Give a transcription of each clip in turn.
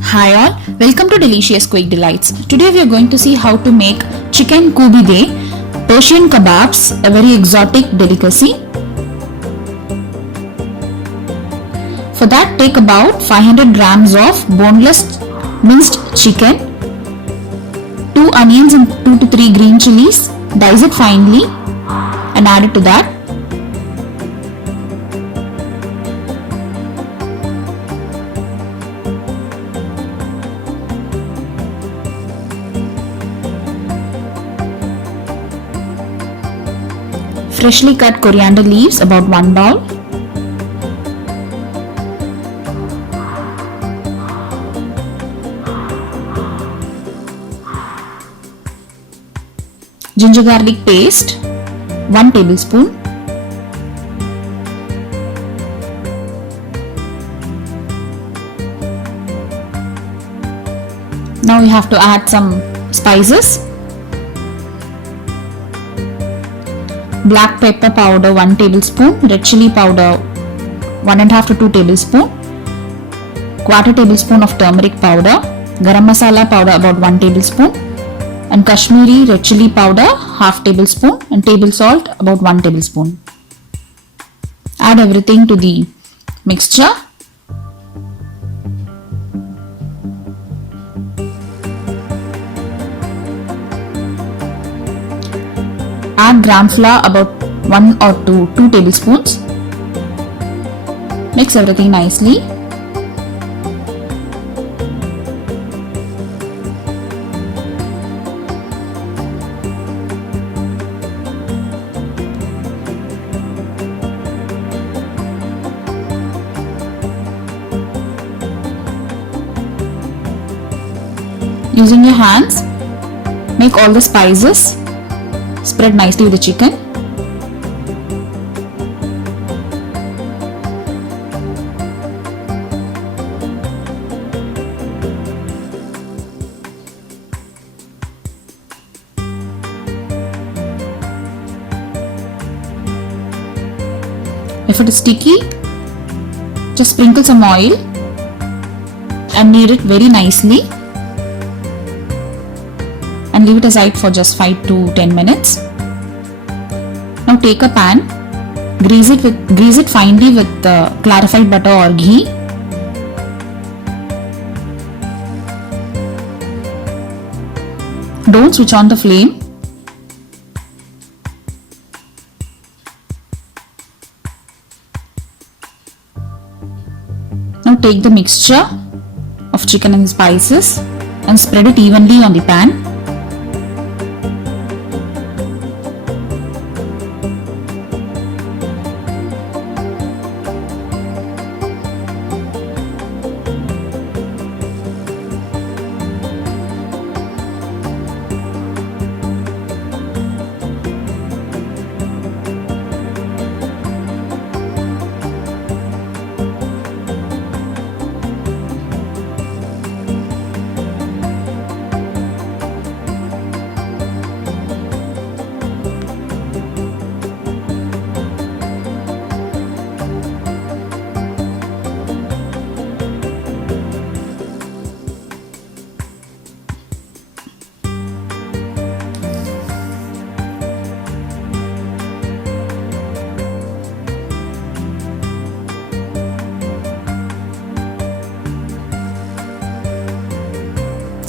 Hi all, welcome to Delicious Quick Delights. Today we are going to see how to make chicken Koobideh, Persian Kebabs, a very exotic delicacy. For that, take about 500 grams of boneless minced chicken, 2 onions and 2 to 3 green chillies, dice it finely and add it to that. Freshly cut coriander leaves, about 1 bowl. Ginger garlic paste, 1 tablespoon. Now we have to add some spices. Black pepper powder 1 tablespoon, red chilli powder 1.5 to 2 tablespoon, quarter tablespoon of turmeric powder, garam masala powder about 1 tablespoon, and kashmiri red chilli powder half tablespoon, and table salt about 1 tablespoon. Add everything to the mixture. Add gram flour about 1 or 2 tablespoons. Mix everything nicely. Using your hands, make all the spices. Spread nicely with the chicken. If it is sticky, just sprinkle some oil and knead it very nicely. And leave it aside for just 5 to 10 minutes. Now take a pan, grease it finely with clarified butter or ghee. Don't switch on the flame. Now take the mixture of chicken and spices and spread it evenly on the pan.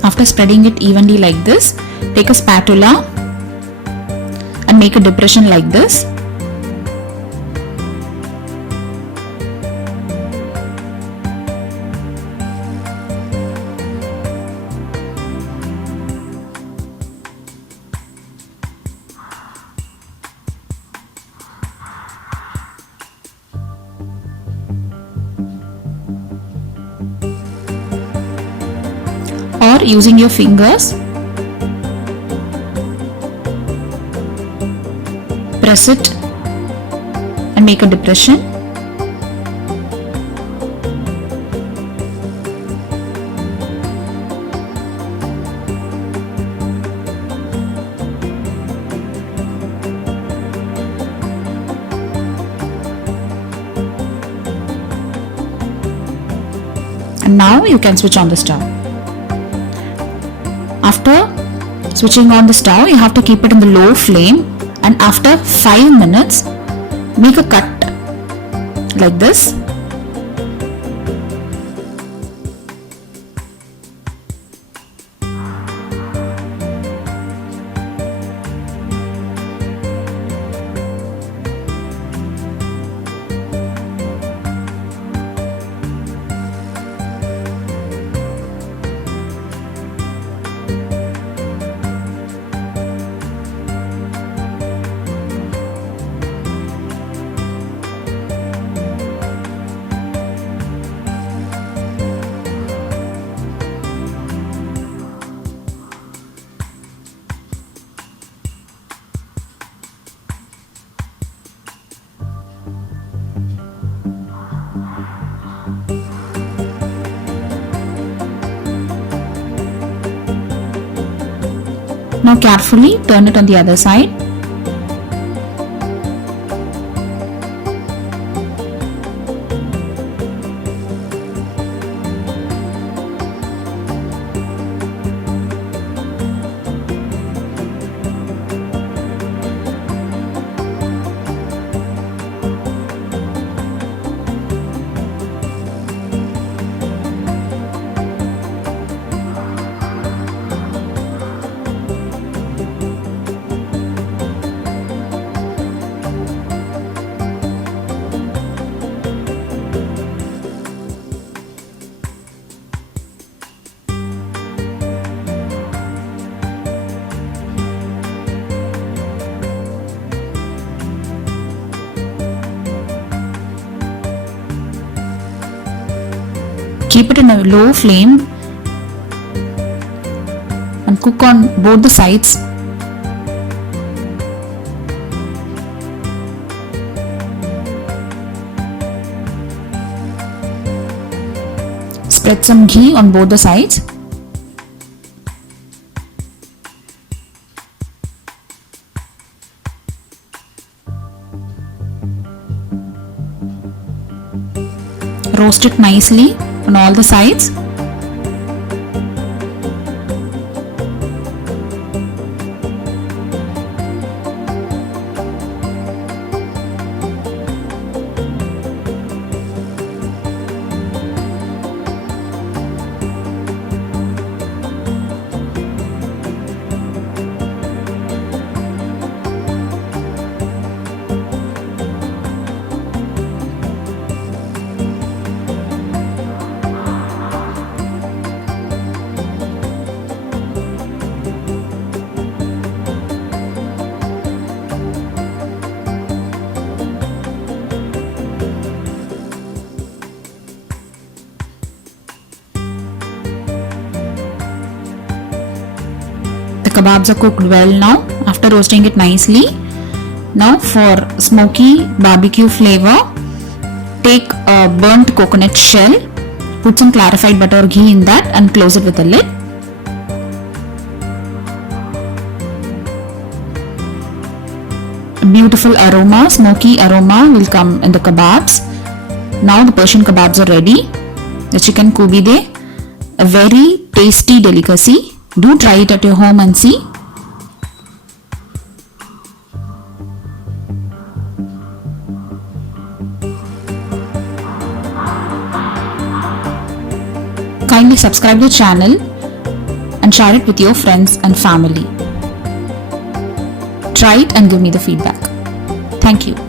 After spreading it evenly like this, take a spatula and make a depression like this. Or using your fingers, press it and make a depression. and Now you can switch on the stove. After switching on the stove, you have to keep it in the low flame, and after 5 minutes, make a cut like this. Now carefully turn it on the other side. Keep it in a low flame and cook on both the sides. Spread some ghee on both the sides. Roast it nicely on all the sides. The kebabs are cooked well now after roasting it nicely. Now for smoky barbecue flavor, take a burnt coconut shell, put some clarified butter or ghee in that and close it with a lid. A beautiful aroma, smoky aroma will come in the kebabs. Now the Persian kebabs are ready. The chicken Koobideh, a very tasty delicacy. Do try it at your home and see. Kindly subscribe the channel and share it with your friends and family. Try it and give me the feedback. Thank you.